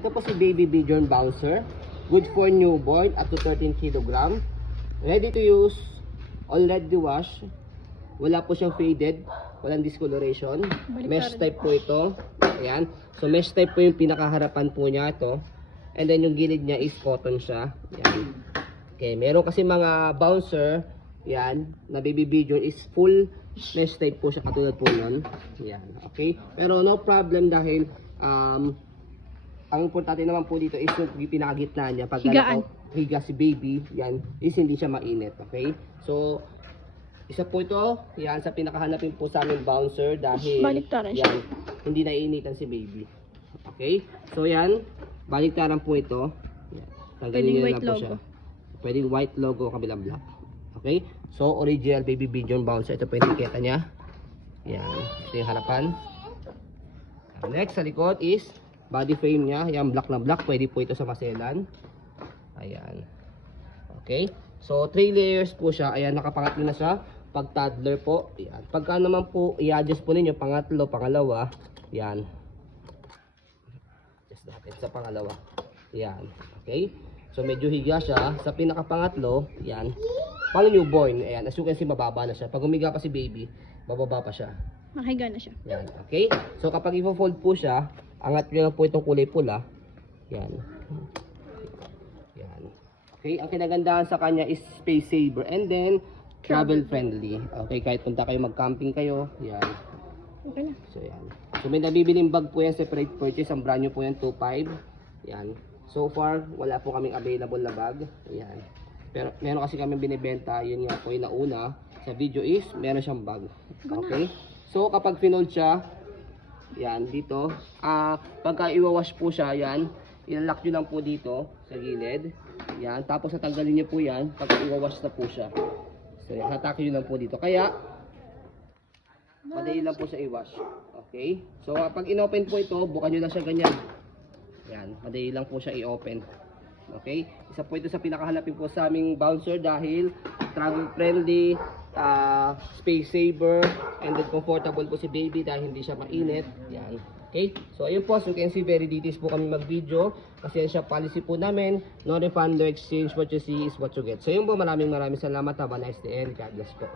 Ito po si Baby Bighorn Bouncer. Good for newborn up to 13 kg. Ready to use. Already washed. Wala po siyang faded. Walang discoloration. Mesh type po ito. Ayan. So mesh type po yung pinakaharapan po niya ito. And then yung gilid niya is cotton siya. Ayan. Okay. Meron kasi mga bouncer. Yan. Na Baby Bighorn is full mesh type po siya katulad po nun. Yan. Okay. Pero no problem dahil ang importante naman po dito is yung pinakagitna niya. Pag higa si baby, yan, is hindi siya mainit. Okay? So, isa po ito, yan, sa pinakahanapin po sa amin bouncer dahil, yan, hindi naiinitan si baby. Okay? So, yan, baliktaran po ito. Yan, tanggalin nyo na po siya. Pwedeng white logo, kabilang black. Okay? So, original Baby Bighorn bouncer. Ito po yung etiketa niya. Yan, ito yung harapan. Next, sa likod is body frame niya. Yan, black na black. Pwede po ito sa maselan. Ayan. Okay. So, 3 layers po siya. Ayan, nakapangatlo na siya. Pag toddler po. Ayan. Pagka naman po, i-adjust po ninyo, pangatlo, pangalawa. Ayan. Adjust natin sa pangalawa. Ayan. Okay. So, medyo higa siya. Sa pinakapangatlo, ayan. Pang newborn. Ayan. As you can see, mababa na siya. Pag umiga pa si baby, bababa pa siya. Nakahiga na siya. Yan, okay? So kapag i-fold po siya, angat nyo lang po itong kulay pula. Yan. Yan. Okay, ang kinagandahan sa kanya is space saver and then travel friendly. Okay, kahit punta kayo mag-camping kayo, yan. Okay na. So yan. So may nabibiling bag po yan, separate purchase. Ang brand nyo po yan, 2.5. Yan. So far, wala po kaming available na bag. Yan. Pero meron kasi kaming binibenta, yun nga po yung nauna sa video is, meron siyang bag. Okay? So, kapag finold siya, yan, dito, pagka i-wash po siya, yan, ilalak nyo lang po dito, sa gilid, yan, tapos natanggalin nyo po yan, pagka i-wash na po siya. So, yan, hatakin nyo lang po dito. Kaya, madali lang po siya i-wash. Okay? So, kapag in-open po ito, bukan nyo lang siya ganyan. Yan, madali lang po siya i-open. Okay? Isa po ito sa pinakahanapin po sa aming bouncer dahil travel friendly, space saver, and then comfortable po si baby dahil hindi siya mainit. Yan. Okay? So ayun po, so you can see very details po kami mag-video kasi yan siya policy po namin, no refund, no exchange, what you see is what you get. So yun po, maraming salamat. Have a nice day and God bless po.